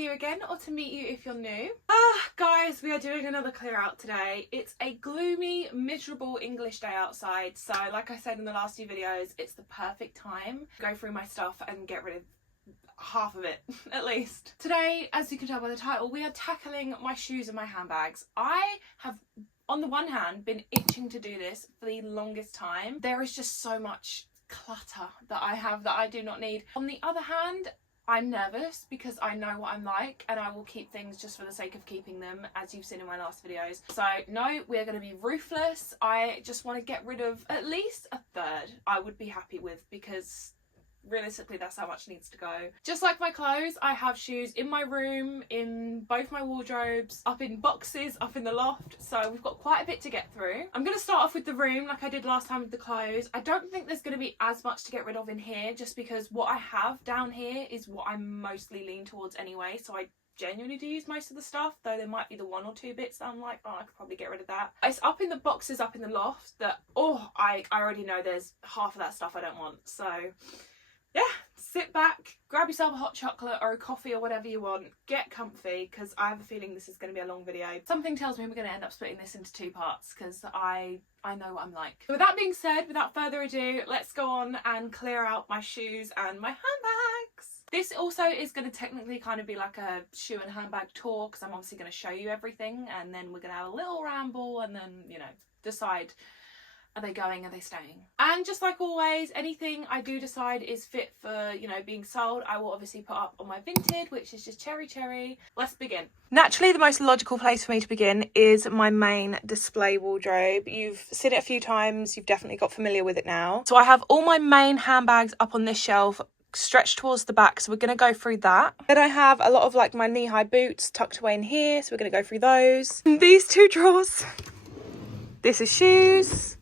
see you again, or to meet you if you're new. Guys, we are doing another clear out today. It's a gloomy, miserable English day outside, so like I said in the last few videos, it's the perfect time to go through my stuff and get rid of half of it at least. Today, as you can tell by the title, we are tackling my shoes and my handbags. I have, on the one hand, been itching to do this for the longest time. There is just so much clutter that I have that I do not need. On the other hand, I'm nervous because I know what I'm like and I will keep things just for the sake of keeping them, as you've seen in my last videos. So no, we're going to be ruthless. I just want to get rid of at least a third I would be happy with, because realistically that's how much needs to go. Just like my clothes, I have shoes in my room, in both my wardrobes, up in boxes, up in the loft, so we've got quite a bit to get through. I'm going to start off with the room like I did last time with the clothes. I don't think there's going to be as much to get rid of in here, just because what I have down here is what I mostly lean towards anyway, so I genuinely do use most of the stuff, though there might be the one or two bits that I'm like, oh, I could probably get rid of that. It's up in the boxes up in the loft that, oh, I already know there's half of that stuff I don't want, so yeah, sit back, grab yourself a hot chocolate or a coffee or whatever you want, get comfy, because I have a feeling this is going to be a long video. Something tells me we're going to end up splitting this into two parts, because I know what I'm like. So with that being said, without further ado, let's go on and clear out my shoes and my handbags. This also is going to technically kind of be like a shoe and handbag tour, because I'm obviously going to show you everything, and then we're going to have a little ramble and then, you know, decide, are they going, are they staying? And just like always, anything I do decide is fit for, you know, being sold, I will obviously put up on my Vinted, which is just Cherrie. Let's begin. Naturally, the most logical place for me to begin is my main display wardrobe. You've seen it a few times, you've definitely got familiar with it now. So I have all my main handbags up on this shelf, stretched towards the back, so we're going to go through that. Then I have a lot of like my knee-high boots tucked away in here, so we're going to go through those. These two drawers, this is shoes,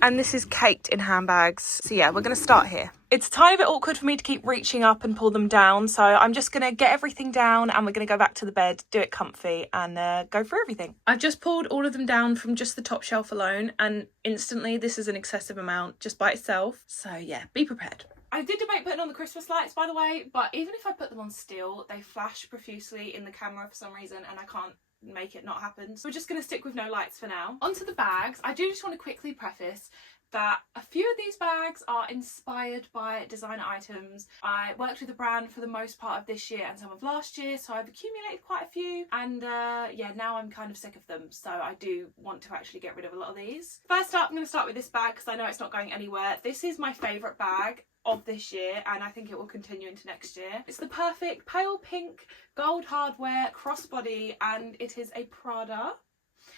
and this is caked in handbags. So yeah, we're going to start here. It's a tiny bit awkward for me to keep reaching up and pull them down, so I'm just going to get everything down and we're going to go back to the bed, do it comfy, and go through everything. I've just pulled all of them down from just the top shelf alone, and instantly this is an excessive amount just by itself. So yeah, be prepared. I did debate putting on the Christmas lights, by the way, but even if I put them on still, they flash profusely in the camera for some reason and I can't make it not happen. So we're just going to stick with no lights for now. Onto the bags. I do just want to quickly preface that a few of these bags are inspired by designer items. I worked with a brand for the most part of this year and some of last year, so I've accumulated quite a few, and yeah, now I'm kind of sick of them, so I do want to actually get rid of a lot of these. First up, I'm going to start with this bag because I know it's not going anywhere. This is my favourite bag of this year, and I think it will continue into next year. It's the perfect pale pink gold hardware crossbody, and it is a Prada.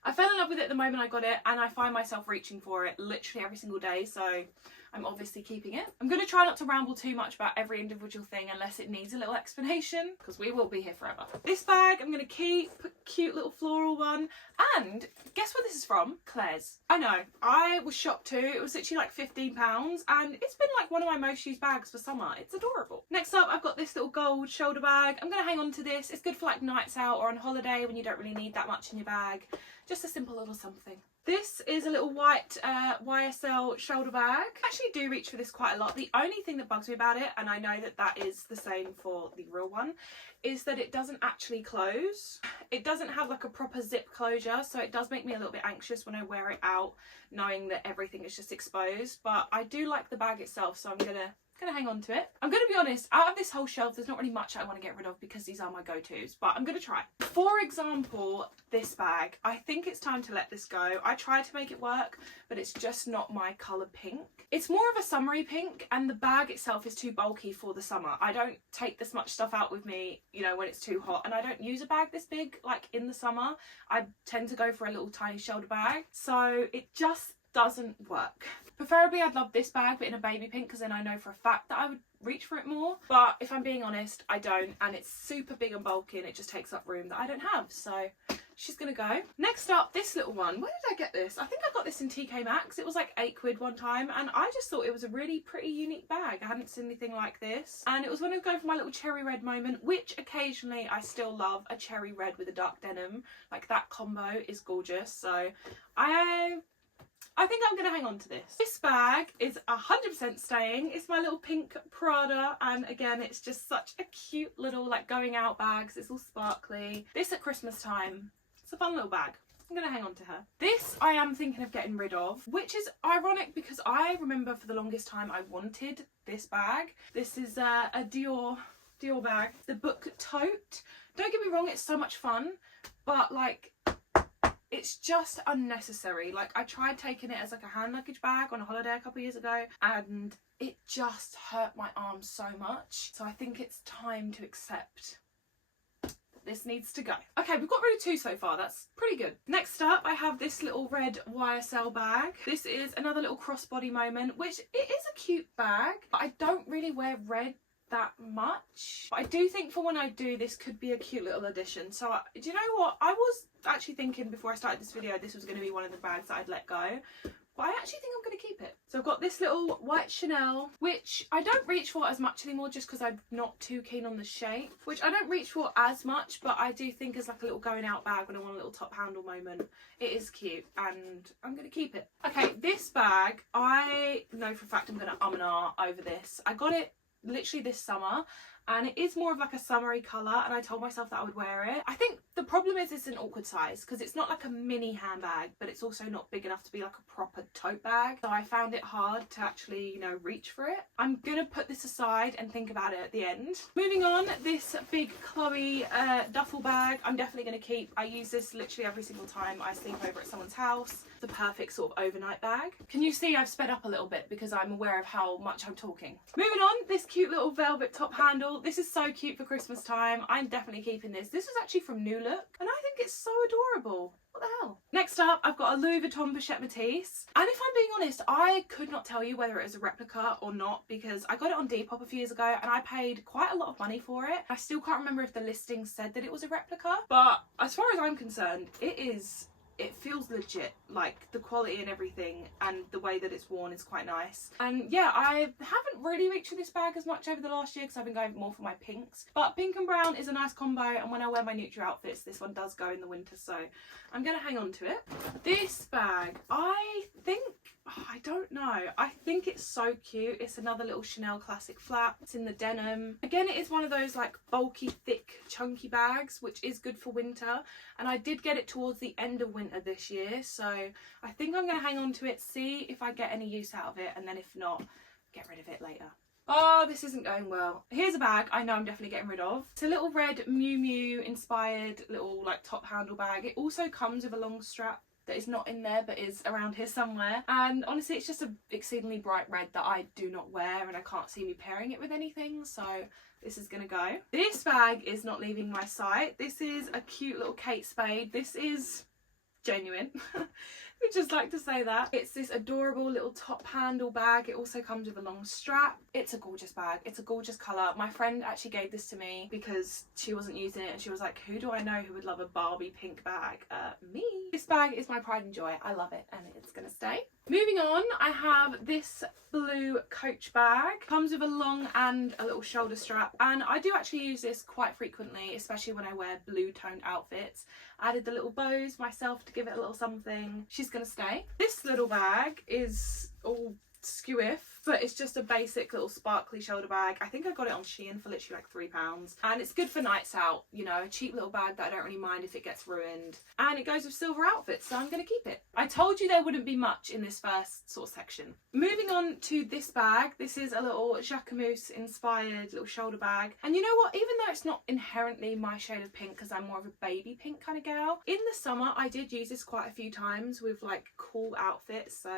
I fell in love with it the moment I got it, and I find myself reaching for it literally every single day, so I'm obviously keeping it. I'm going to try not to ramble too much about every individual thing unless it needs a little explanation, because we will be here forever. This bag I'm going to keep, cute little floral one, and guess what this is from? Claire's. I know, I was shocked too. It was literally like £15, and it's been like one of my most used bags for summer. It's adorable. Next up, I've got this little gold shoulder bag. I'm going to hang on to this. It's good for like nights out or on holiday when you don't really need that much in your bag. Just a simple little something. This is a little white YSL shoulder bag. I actually do reach for this quite a lot. The only thing that bugs me about it, and I know that that is the same for the real one, is that it doesn't actually close. It doesn't have like a proper zip closure, so it does make me a little bit anxious when I wear it out, knowing that everything is just exposed. But I do like the bag itself, so I'm gonna hang on to it. I'm gonna be honest, out of this whole shelf there's not really much I want to get rid of because these are my go-tos, but I'm gonna try. For example, this bag, I think it's time to let this go. I tried to make it work, but it's just not my colour pink. It's more of a summery pink, and the bag itself is too bulky for the summer. I don't take this much stuff out with me, you know, when it's too hot, and I don't use a bag this big like in the summer. I tend to go for a little tiny shoulder bag, so it just doesn't work. Preferably I'd love this bag but in a baby pink, because then I know for a fact that I would reach for it more, but if I'm being honest, I don't, and it's super big and bulky and it just takes up room that I don't have, so she's gonna go. Next up, this little one. Where did I get this? I think I got this in TK Maxx. It was like £8 one time, and I just thought it was a really pretty unique bag. I hadn't seen anything like this, and it was when I was going for my little cherry red moment, which occasionally I still love a cherry red with a dark denim. Like that combo is gorgeous, so I think I'm going to hang on to this. This bag is 100% staying. It's my little pink Prada, and again, it's just such a cute little like going out bag. It's all sparkly. This at Christmas time, it's a fun little bag. I'm going to hang on to her. This I am thinking of getting rid of, which is ironic because I remember for the longest time I wanted this bag. This is a Dior bag. The book tote. Don't get me wrong, it's so much fun, but like it's just unnecessary. Like I tried taking it as like a hand luggage bag on a holiday a couple of years ago and it just hurt my arms so much. So I think it's time to accept this needs to go. Okay, we've got rid of 2 so far. That's pretty good. Next up, I have this little red YSL bag. This is another little crossbody moment, which it is a cute bag, but I don't really wear red that much. But I do think for when I do, this could be a cute little addition. So do you know what? I was actually thinking before I started this video, this was going to be one of the bags that I'd let go. But I actually think I'm going to keep it. So I've got this little white Chanel, which I don't reach for as much anymore just because I'm not too keen on the shape. Which I don't reach for as much, but I do think as like a little going out bag when I want a little top handle moment. It is cute and I'm going to keep it. Okay, this bag, I know for a fact I'm going to and ah over this. I got it literally this summer and it is more of like a summery colour and I told myself that I would wear it. I think the problem is it's an awkward size because it's not like a mini handbag but it's also not big enough to be like a proper tote bag, so I found it hard to actually, you know, reach for it. I'm gonna put this aside and think about it at the end. Moving on, this big Chloe duffel bag I'm definitely gonna keep. I use this literally every single time I sleep over at someone's house. The perfect sort of overnight bag. Can you see I've sped up a little bit because I'm aware of how much I'm talking. Moving on, this cute little velvet top handle. This is so cute for Christmas time. I'm definitely keeping this. This is actually from New Look and I think it's so adorable. What the hell? Next up, I've got a Louis Vuitton Pochette Matisse. And if I'm being honest, I could not tell you whether it is a replica or not because I got it on Depop a few years ago and I paid quite a lot of money for it. I still can't remember if the listing said that it was a replica, but as far as I'm concerned, it feels legit. Like the quality and everything and the way that it's worn is quite nice. And yeah, I haven't really reached for this bag as much over the last year because I've been going more for my pinks, but pink and brown is a nice combo and when I wear my neutral outfits this one does go in the winter, so I'm gonna hang on to it. This bag, I don't know, I think it's so cute. It's another little Chanel classic flap. It's in the denim. Again, it is one of those like bulky, thick, chunky bags, which is good for winter. And I did get it towards the end of winter this year, so I think I'm going to hang on to it, see if I get any use out of it, and then if not, get rid of it later. Oh, this isn't going well. Here's a bag I know I'm definitely getting rid of. It's a little red Miu Miu inspired little like top handle bag. It also comes with a long strap that is not in there but is around here somewhere, and honestly it's just an exceedingly bright red that I do not wear and I can't see me pairing it with anything, so this is gonna go. This bag is not leaving my sight. This is a cute little Kate Spade. This is genuine. We'd just like to say that. It's this adorable little top handle bag. It also comes with a long strap. It's a gorgeous bag. It's a gorgeous colour. My friend actually gave this to me because she wasn't using it and she was like, who do I know who would love a Barbie pink bag? Me. This bag is my pride and joy. I love it and it's gonna stay. Moving on, I have this blue Coach bag. Comes with a long and a little shoulder strap and I do actually use this quite frequently, especially when I wear blue toned outfits. I added the little bows myself to give it a little something. She's gonna stay. This little bag is all skewiff, but it's just a basic little sparkly shoulder bag. I think I got it on Shein for literally like £3 and it's good for nights out, you know, a cheap little bag that I don't really mind if it gets ruined, and it goes with silver outfits, so I'm gonna keep it. I told you there wouldn't be much in this first sort of section. Moving on to this bag, this is a little Jacquemus inspired little shoulder bag, and you know what, even though it's not inherently my shade of pink because I'm more of a baby pink kind of girl, in the summer I did use this quite a few times with like cool outfits, so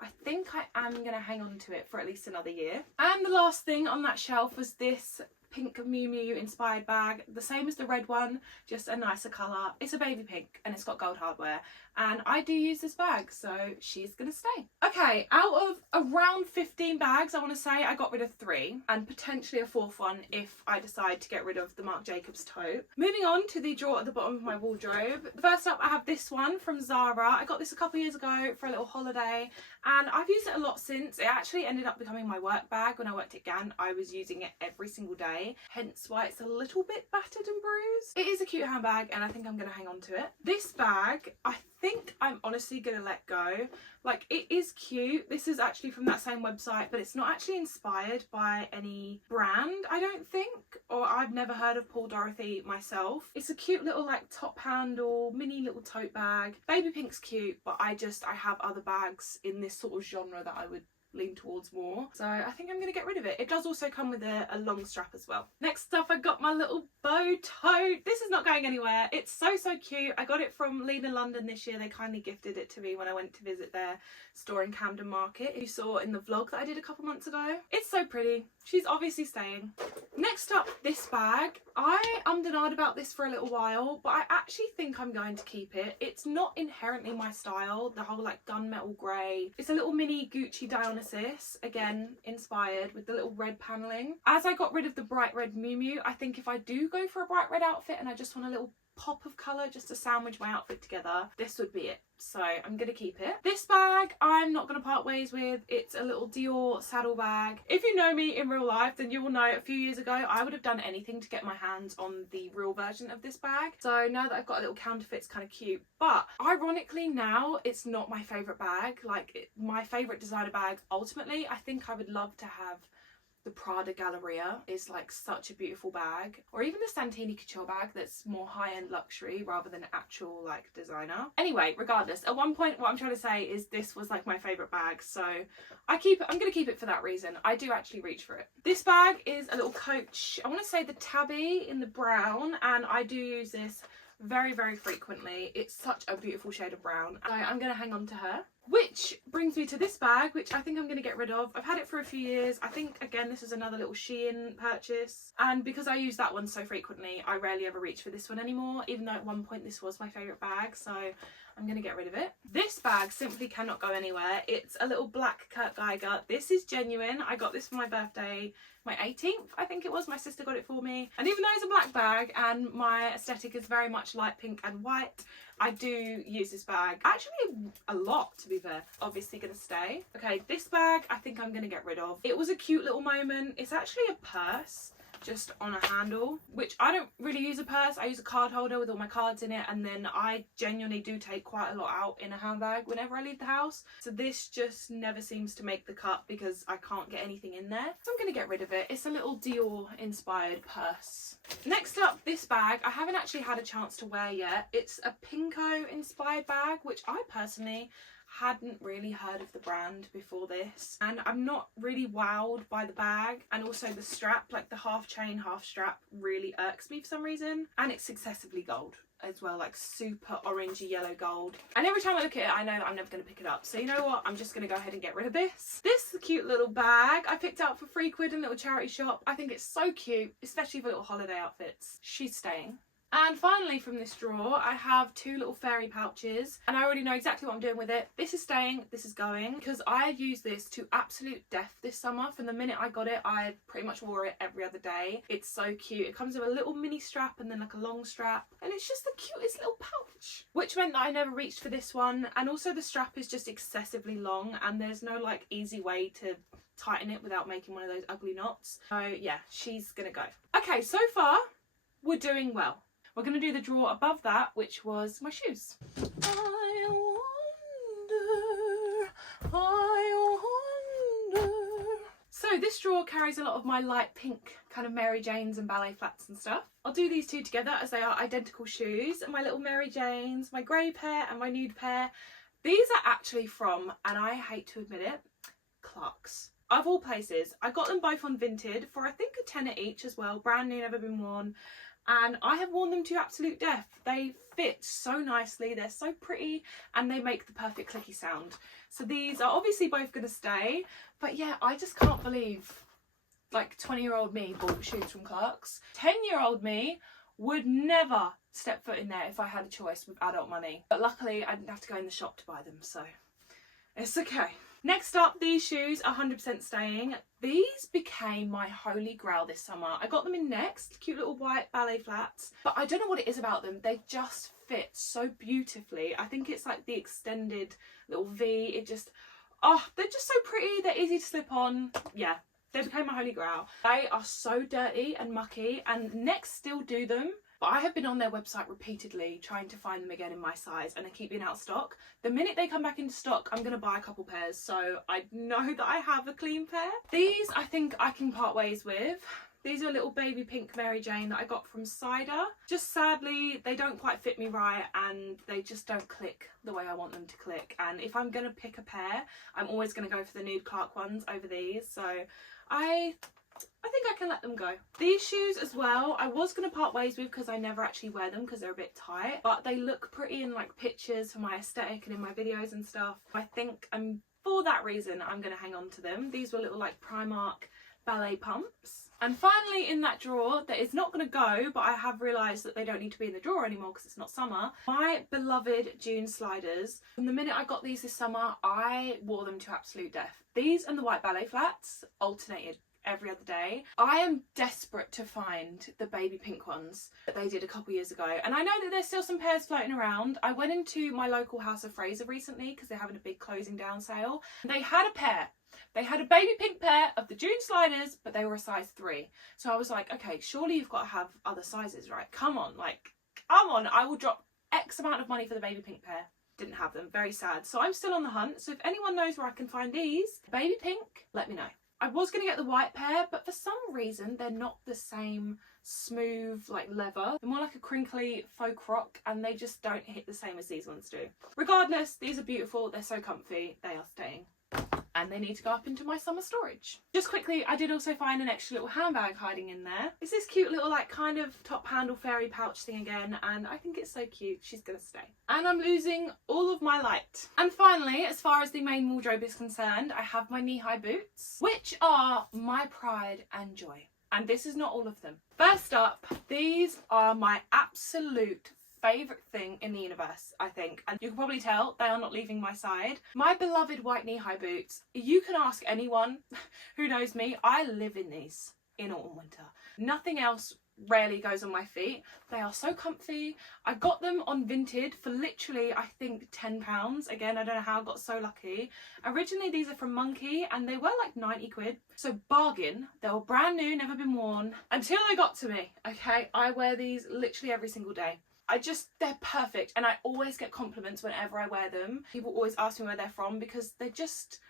I think I am going to hang on to it for at least another year. And the last thing on that shelf was this pink Miu Miu inspired bag, the same as the red one, just a nicer colour. It's a baby pink and it's got gold hardware, and I do use this bag, so she's gonna stay. Okay, out of around 15 bags, I want to say I got rid of 3 and potentially a 4th one if I decide to get rid of the Marc Jacobs tote. Moving on to the drawer at the bottom of my wardrobe. First up, I have this one from Zara. I got this a couple years ago for a little holiday and I've used it a lot since. It actually ended up becoming my work bag. When I worked at Gant, I was using it every single day, hence why it's a little bit battered and bruised. It is a cute handbag and I think I'm going to hang on to it. This bag, I think I'm honestly going to let go. Like, it is cute. This is actually from that same website, but it's not actually inspired by any brand, I don't think, or I've never heard of Paul Dorothy myself. It's a cute little like top handle, mini little tote bag. Baby pink's cute, but I have other bags in this sort of genre that I would lean towards more, so I think I'm gonna get rid of it. It does also come with a long strap as well. Next up, I got my little bow tote. This is not going anywhere. It's so cute. I got it from Lena London this year. They kindly gifted it to me when I went to visit their store in Camden Market. You saw in the vlog that I did a couple months ago. It's so pretty. She's obviously staying. Next up, this bag. I ummed and ahed about this for a little while, but I actually think I'm going to keep it. It's not inherently my style, the whole like gunmetal grey. It's a little mini Gucci Dionysus, again inspired with the little red panelling. As I got rid of the bright red Miu Miu, I think if I do go for a bright red outfit and I just want a little pop of colour just to sandwich my outfit together, this would be it. So I'm gonna keep it. This bag I'm not gonna part ways with. It's a little Dior saddle bag. If you know me in real life, then you will know a few years ago I would have done anything to get my hands on the real version of this bag. So now that I've got a little counterfeit, it's kind of cute. But ironically now it's not my favourite bag. Like my favourite designer bag ultimately, I think I would love to have the Prada Galleria. Is like such a beautiful bag, or even the Santini Couture bag that's more high-end luxury rather than actual like designer. Anyway, regardless, at one point what I'm trying to say is this was like my favourite bag, so I'm gonna keep it for that reason. I do actually reach for it. This bag is a little Coach, I want to say the Tabby in the brown, and I do use this very frequently. It's such a beautiful shade of brown. I'm gonna hang on to her. Which brings me to this bag, which I think I'm going to get rid of. I've had it for a few years. I think, again, this is another little Shein purchase. And because I use that one so frequently, I rarely ever reach for this one anymore, even though at one point this was my favourite bag. So I'm going to get rid of it. This bag simply cannot go anywhere. It's a little black Kurt Geiger. This is genuine. I got this for my birthday, my 18th, I think it was. My sister got it for me. And even though it's a black bag and my aesthetic is very much light pink and white, I do use this bag actually a lot, to be fair. Obviously gonna stay. Okay, this bag I think I'm gonna get rid of. It was a cute little moment. It's actually a purse just on a handle, which I don't really use a purse. I use a card holder with all my cards in it, and then I genuinely do take quite a lot out in a handbag whenever I leave the house. So this just never seems to make the cut because I can't get anything in there. So I'm gonna get rid of it. It's a little Dior inspired purse. Next up, this bag I haven't actually had a chance to wear yet. It's a Pinko inspired bag, which I personally hadn't really heard of the brand before this, and I'm not really wowed by the bag, and also the strap, like the half chain half strap, really irks me for some reason, and it's excessively gold as well, like super orangey yellow gold, and every time I look at it I know that I'm never going to pick it up. So you know what, I'm just going to go ahead and get rid of this. This is a cute little bag I picked up for £3 in a little charity shop. I think it's so cute, especially for little holiday outfits. She's staying. And finally, from this drawer, I have two little fairy pouches, and I already know exactly what I'm doing with it. This is staying, this is going, because I have used this to absolute death this summer. From the minute I got it, I pretty much wore it every other day. It's so cute. It comes with a little mini strap and then like a long strap, and it's just the cutest little pouch, which meant that I never reached for this one. And also the strap is just excessively long, and there's no like easy way to tighten it without making one of those ugly knots. So yeah, she's gonna go. Okay, so far we're doing well. We're going to do the drawer above that, which was my shoes. I wonder. So this drawer carries a lot of my light pink kind of Mary Janes and ballet flats and stuff. I'll do these two together as they are identical shoes. My little Mary Janes, my grey pair and my nude pair. These are actually from, and I hate to admit it, Clarks. Of all places. I got them both on Vinted for I think a tenner each as well. Brand new, never been worn. And I have worn them to absolute death. They fit so nicely, they're so pretty, and they make the perfect clicky sound. So these are obviously both going to stay, but yeah, I just can't believe like 20-year-old me bought shoes from Clarks. 10-year-old me would never step foot in there if I had a choice with adult money. But luckily I didn't have to go in the shop to buy them, so it's okay. Next up, these shoes are 100% staying. These became my holy grail this summer. I got them in Next, cute little white ballet flats, but I don't know what it is about them. They just fit so beautifully. I think it's like the extended little V. It just, Oh, they're just so pretty. They're easy to slip on. Yeah, they became my holy grail. They are so dirty and mucky, and Next still do them. But I have been on their website repeatedly trying to find them again in my size, and they keep being out of stock. The minute they come back into stock, I'm going to buy a couple pairs, so I know that I have a clean pair. These I think I can part ways with. These are a little baby pink Mary Jane that I got from Cider. Just sadly, they don't quite fit me right, and they just don't click the way I want them to click. And if I'm going to pick a pair, I'm always going to go for the Nude Clark ones over these. So I think I can let them go. These shoes as well, I was going to part ways with because I never actually wear them because they're a bit tight. But they look pretty in like pictures for my aesthetic and in my videos and stuff. I think for that reason, I'm going to hang on to them. These were little like Primark ballet pumps. And finally in that drawer that is not going to go, but I have realised that they don't need to be in the drawer anymore because it's not summer, my beloved June sliders. From the minute I got these this summer, I wore them to absolute death. These and the white ballet flats alternated every other day. I am desperate to find the baby pink ones that they did a couple years ago, and I know that there's still some pairs floating around. I went into my local House of Fraser recently because they're having a big closing down sale. They had a pair. They had a baby pink pair of the June sliders, but they were a size 3. So I was like, okay, surely you've got to have other sizes, right? Come on, like, come on, I will drop X amount of money for the baby pink pair. Didn't have them, very sad. So I'm still on the hunt. So if anyone knows where I can find these, baby pink, let me know. I was going to get the white pair, but for some reason they're not the same smooth like leather. They're more like a crinkly faux croc, and they just don't hit the same as these ones do. Regardless, these are beautiful. They're so comfy. They are staying. And they need to go up into my summer storage. Just quickly, I did also find an extra little handbag hiding in there. It's this cute little like kind of top handle fairy pouch thing again, and I think it's so cute. She's gonna stay. And I'm losing all of my light. And finally, as far as the main wardrobe is concerned, I have my knee-high boots, which are my pride and joy. And this is not all of them. First up, these are my absolute favourite thing in the universe, I think, and you can probably tell they are not leaving my side. My beloved white knee-high boots. You can ask anyone who knows me, I live in these in autumn winter. Nothing else rarely goes on my feet. They are so comfy. I got them on Vinted for literally I think £10. Again, I don't know how I got so lucky. Originally these are from Monkey and they were like 90 quid, so bargain. They were brand new, never been worn, until they got to me. Okay, I wear these literally every single day. They're perfect, and I always get compliments whenever I wear them. People always ask me where they're from because they're just,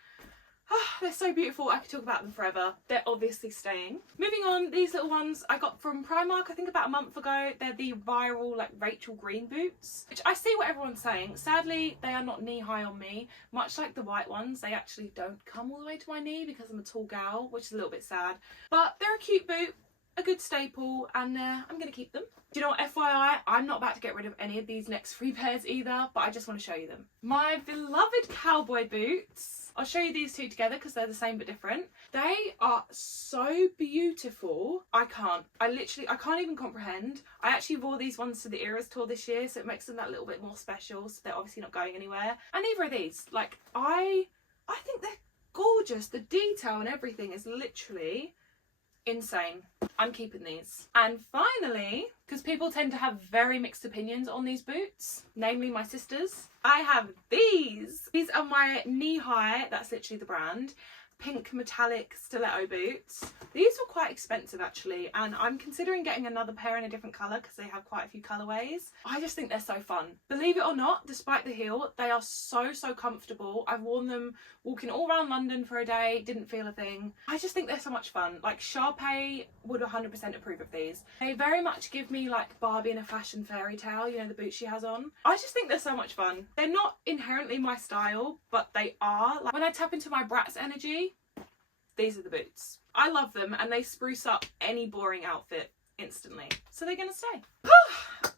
they're so beautiful. I could talk about them forever. They're obviously staying. Moving on, these little ones I got from Primark, I think about a month ago. They're the viral like Rachel Green boots, which I see what everyone's saying. Sadly, they are not knee high on me, much like the white ones. They actually don't come all the way to my knee because I'm a tall gal, which is a little bit sad. But they're a cute boot, a good staple, and I'm gonna keep them. Do you know what, FYI, I'm not about to get rid of any of these next 3 pairs either, but I just want to show you them. My beloved cowboy boots. I'll show you these two together because they're the same but different. They are so beautiful. I can't even comprehend. I actually wore these ones to the Eras tour this year, so it makes them that little bit more special, so they're obviously not going anywhere. And neither are these. Like, I think they're gorgeous. The detail and everything is literally insane. I'm keeping these. And finally, because people tend to have very mixed opinions on these boots, namely my sisters, I have these. These are my knee-high, that's literally the brand, pink metallic stiletto boots. These were quite expensive actually, and I'm considering getting another pair in a different colour because they have quite a few colourways. I just think they're so fun. Believe it or not, despite the heel, they are so comfortable. I've worn them walking all around London for a day, didn't feel a thing. I just think they're so much fun. Like, Sharpay would 100% approve of these. They very much give me like Barbie in a fashion fairy tale, you know, the boots she has on. I just think they're so much fun. They're not inherently my style, but they are. Like, when I tap into my Bratz energy, these are the boots. I love them, and they spruce up any boring outfit instantly. So they're gonna stay.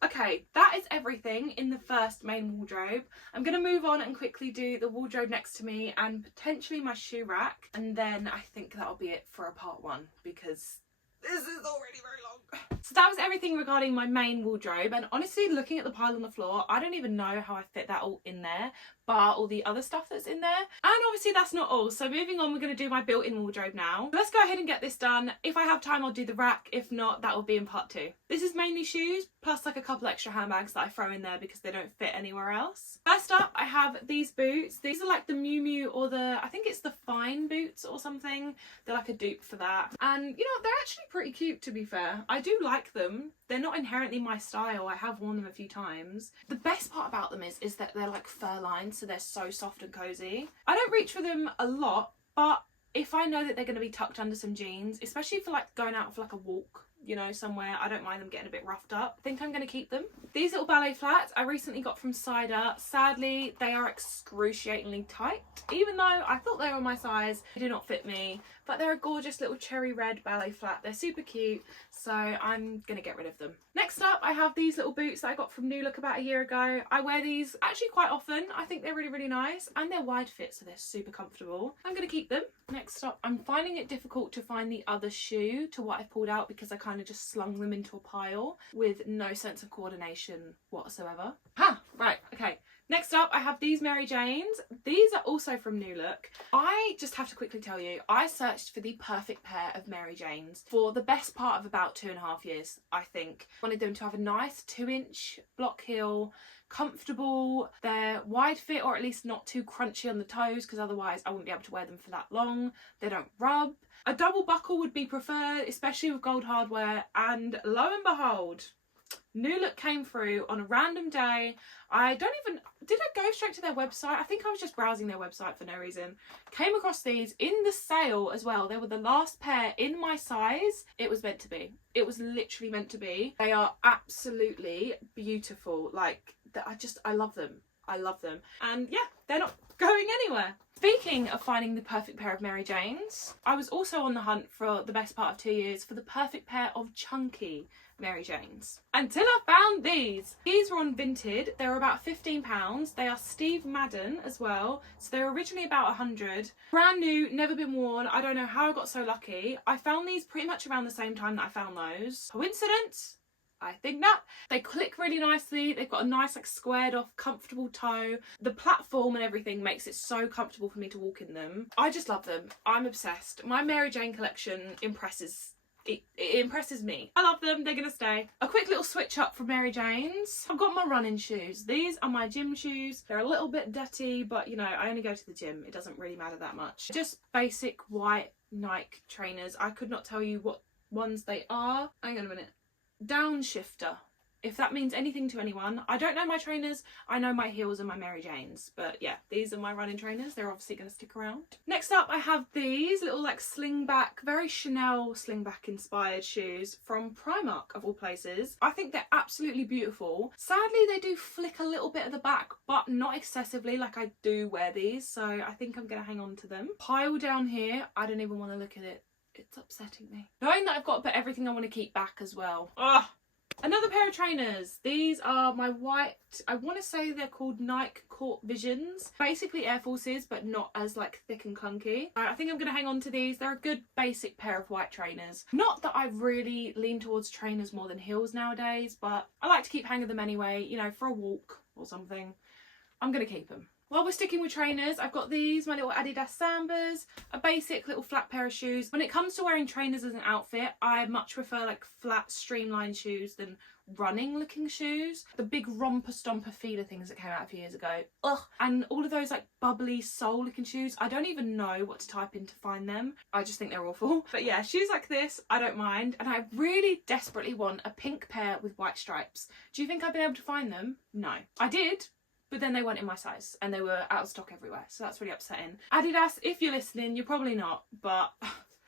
Okay, that is everything in the first main wardrobe. I'm gonna move on and quickly do the wardrobe next to me and potentially my shoe rack, and then I think that'll be it for a part 1 because this is already very long. So that was everything regarding my main wardrobe, and honestly, looking at the pile on the floor, I don't even know how I fit that all in there, bar all the other stuff that's in there. And obviously that's not all. So moving on, we're going to do my built-in wardrobe now. Let's go ahead and get this done. If I have time, I'll do the rack. If not, that will be in part 2. This is mainly shoes, plus like a couple extra handbags that I throw in there because they don't fit anywhere else. First up, I have these boots. These are like the Miu Miu or the, I think it's the Fine boots or something. They're like a dupe for that. And you know, they're actually pretty cute, to be fair. I do like them. They're not inherently my style. I have worn them a few times. The best part about them is that they're like fur lined, so they're so soft and cozy. I don't reach for them a lot, but if I know that they're going to be tucked under some jeans, especially for like going out for like a walk, you know, somewhere, I don't mind them getting a bit roughed up. I think I'm going to keep them. These little ballet flats I recently got from Cider. Sadly, they are excruciatingly tight. Even though I thought they were my size, they do not fit me. But they're a gorgeous little cherry red ballet flat. They're super cute, so I'm going to get rid of them. Next up, I have these little boots that I got from New Look about a year ago. I wear these actually quite often. I think they're really, really nice, and they're wide fit, so they're super comfortable. I'm going to keep them. Next up, I'm finding it difficult to find the other shoe to what I've pulled out because I kind of just slung them into a pile with no sense of coordination whatsoever. Right, okay. Next up, I have these Mary Janes. These are also from New Look. I just have to quickly tell you, I searched for the perfect pair of Mary Janes for the best part of about 2.5 years, I think. I wanted them to have a nice 2-inch block heel, comfortable, they're wide fit or at least not too crunchy on the toes because otherwise I wouldn't be able to wear them for that long. They don't rub. A double buckle would be preferred, especially with gold hardware, and lo and behold, New Look came through on a random day. Did I go straight to their website? I think I was just browsing their website for no reason. Came across these in the sale as well. They were the last pair in my size. It was meant to be. It was literally meant to be. They are absolutely beautiful. Like, I love them. I love them. And yeah, they're not going anywhere. Speaking of finding the perfect pair of Mary Janes, I was also on the hunt for the best part of 2 years for the perfect pair of chunky Mary Janes. Until I found these. These were on Vinted. They were about £15. They are Steve Madden as well. So they were originally about 100. Brand new, never been worn. I don't know how I got so lucky. I found these pretty much around the same time that I found those. Coincidence? I think not. They click really nicely. They've got a nice like squared off comfortable toe. The platform and everything makes it so comfortable for me to walk in them. I just love them. I'm obsessed. My Mary Jane collection impresses me. I love them. They're gonna stay. A quick little switch up from Mary Jane's. I've got my running shoes. These are my gym shoes. They're a little bit dirty, but you know, I only go to the gym. It doesn't really matter that much. Just basic white Nike trainers. I could not tell you what ones they are. Hang on a minute. Downshifter, if that means anything to anyone. I don't know my trainers. I know my heels and my Mary Janes, but yeah, these are my running trainers. They're obviously going to stick around. Next up, I have these little like slingback, very Chanel slingback inspired shoes from Primark of all places. I think they're absolutely beautiful. Sadly, they do flick a little bit at the back, but not excessively. Like, I do wear these, so I think I'm going to hang on to them. Pile down here, I don't even want to look at it. It's upsetting me. Knowing that I've got to put everything I want to keep back as well. Ugh. Another pair of trainers. These are my white, I want to say they're called Nike Court Visions. Basically Air Forces, but not as like thick and clunky. I think I'm going to hang on to these. They're a good basic pair of white trainers. Not that I really lean towards trainers more than heels nowadays, but I like to keep hanging them anyway, you know, for a walk or something. I'm going to keep them. While we're sticking with trainers, I've got these, my little Adidas Sambas, a basic little flat pair of shoes. When it comes to wearing trainers as an outfit, I much prefer like flat streamlined shoes than running looking shoes. The big romper stomper feeder things that came out a few years ago. Ugh. And all of those like bubbly sole looking shoes, I don't even know what to type in to find them. I just think they're awful. But yeah, shoes like this, I don't mind. And I really desperately want a pink pair with white stripes. Do you think I've been able to find them? No. I did. But then they weren't in my size and they were out of stock everywhere, so that's really upsetting. Adidas, if you're listening, you're probably not, but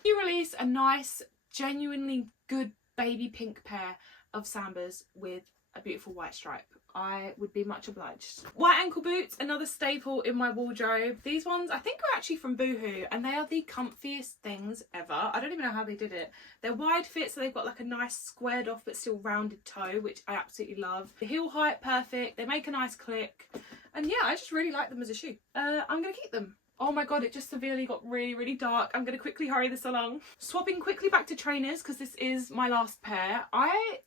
you release a nice, genuinely good baby pink pair of Sambas with a beautiful white stripe, I would be much obliged. White ankle boots, another staple in my wardrobe. These ones I think are actually from Boohoo and they are the comfiest things ever. I don't even know how they did it. They're wide fit, so they've got like a nice squared off but still rounded toe, which I absolutely love. The heel height, perfect. They make a nice click. And yeah, I just really like them as a shoe. I'm going to keep them. Oh my god, it just severely got really, really dark. I'm going to quickly hurry this along. Swapping quickly back to trainers because this is my last pair.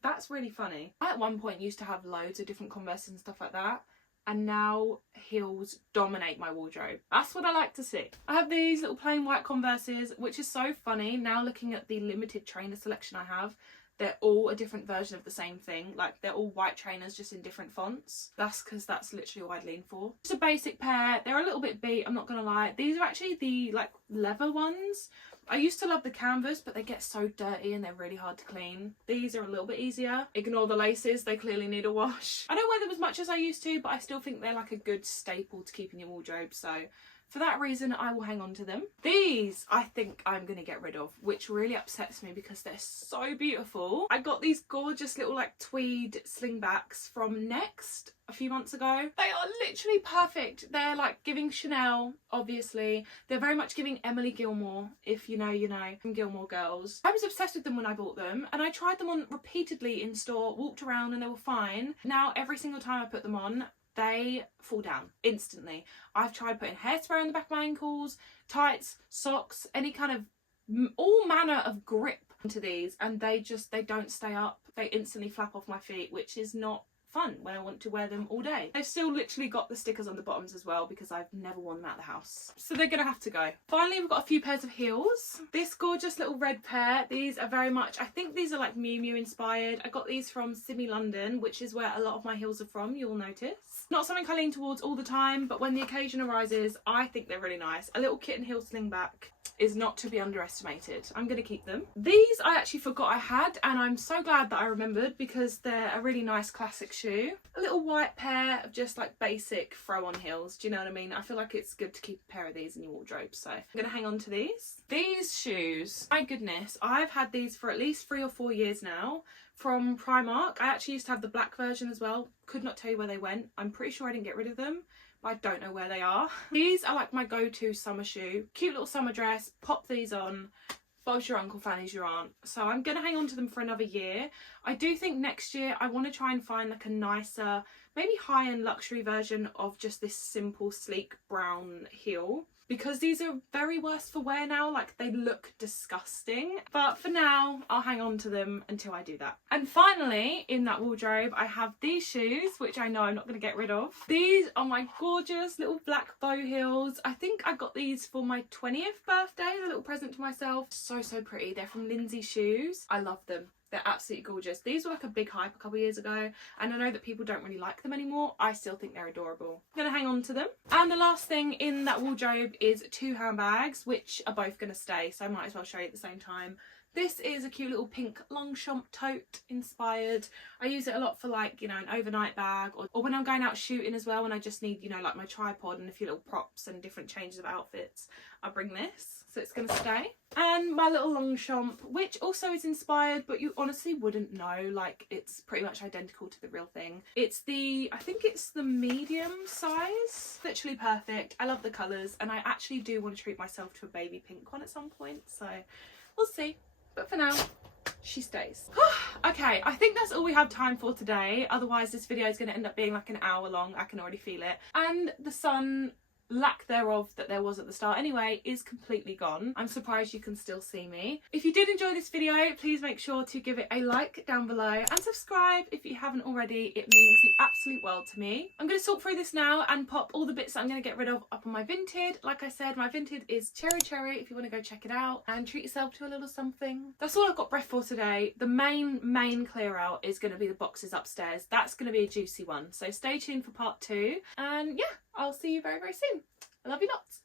That's really funny. I at one point used to have loads of different Converse and stuff like that. and now heels dominate my wardrobe. That's what I like to see. I have these little plain white Converses, which is so funny now looking at the limited trainer selection I have. They're all a different version of the same thing. Like, they're all white trainers, just in different fonts. That's because that's literally all I'd lean for. Just a basic pair. They're a little bit beat, I'm not gonna lie. These are actually the like leather ones. I used to love the canvas, but they get so dirty and they're really hard to clean. These are a little bit easier. Ignore the laces, they clearly need a wash. I don't wear them as much as I used to, but I still think they're like a good staple to keep in your wardrobe, so for that reason, I will hang on to them. These, I think I'm going to get rid of, which really upsets me because they're so beautiful. I got these gorgeous little like tweed slingbacks from Next a few months ago. They are literally perfect. They're like giving Chanel, obviously. They're very much giving Emily Gilmore, if you know, you know, from Gilmore Girls. I was obsessed with them when I bought them, and I tried them on repeatedly in store, walked around and they were fine. Now, every single time I put them on, they fall down instantly. I've tried putting hairspray on the back of my ankles, tights, socks, any kind of all manner of grip into these, and they don't stay up. They instantly flap off my feet, which is not fun when I want to wear them all day. They've still literally got the stickers on the bottoms as well because I've never worn them out of the house. So they're gonna have to go. Finally, we've got a few pairs of heels. This gorgeous little red pair. These are very much, I think these are like Miu Miu inspired. I got these from Simi London, which is where a lot of my heels are from, you'll notice. Not something I lean towards all the time, but when the occasion arises, I think they're really nice. A little kitten heel slingback is not to be underestimated. I'm gonna keep them. These I actually forgot I had, and I'm so glad that I remembered because they're a really nice classic shoe. A little white pair of just like basic throw-on heels, do you know what I mean? I feel like it's good to keep a pair of these in your wardrobe, so I'm gonna hang on to these. These shoes, my goodness, I've had these for at least 3 or 4 years now. From Primark. I actually used to have the black version as well. Could not tell you where they went. I'm pretty sure I didn't get rid of them, but I don't know where they are. These are like my go-to summer shoe. Cute little summer dress, pop these on. Bob's your uncle, Fanny's your aunt. So I'm going to hang on to them for another year. I do think next year I want to try and find like a nicer, maybe high-end luxury version of just this simple, sleek brown heel. Because these are very worse for wear now, like they look disgusting. But for now, I'll hang on to them until I do that. And finally, in that wardrobe, I have these shoes, which I know I'm not going to get rid of. These are my gorgeous little black bow heels. I think I got these for my 20th birthday as a little present to myself. So, so pretty. They're from Lindsay Shoes. I love them. They're absolutely gorgeous. These were like a big hype a couple of years ago, and I know that people don't really like them anymore. I still think they're adorable. I'm gonna hang on to them. And the last thing in that wardrobe is 2 handbags, which are both gonna stay, so I might as well show you at the same time. This is a cute little pink Longchamp tote inspired. I use it a lot for like, you know, an overnight bag, or when I'm going out shooting as well, when I just need, you know, like my tripod and a few little props and different changes of outfits. I bring this, so it's gonna stay. And my little Longchamp, which also is inspired, but you honestly wouldn't know, like it's pretty much identical to the real thing. It's the, I think it's the medium size. Literally perfect. I love the colours, and I actually do want to treat myself to a baby pink one at some point, so we'll see. But for now, she stays. Okay, I think that's all we have time for today. Otherwise, this video is going to end up being like an hour long. I can already feel it. And the sun, lack thereof that there was at the start anyway, is completely gone. I'm surprised you can still see me. If you did enjoy this video, please make sure to give it a like down below and subscribe if you haven't already. It means the absolute world to me. I'm going to sort through this now and pop all the bits that I'm going to get rid of up on my Vinted. Like I said, my Vinted is Cherrie if you want to go check it out and treat yourself to a little something. That's all I've got breath for today. The main clear out is going to be the boxes upstairs. That's going to be a juicy one, so stay tuned for part 2, and yeah, I'll see you very, very soon. I love you lots.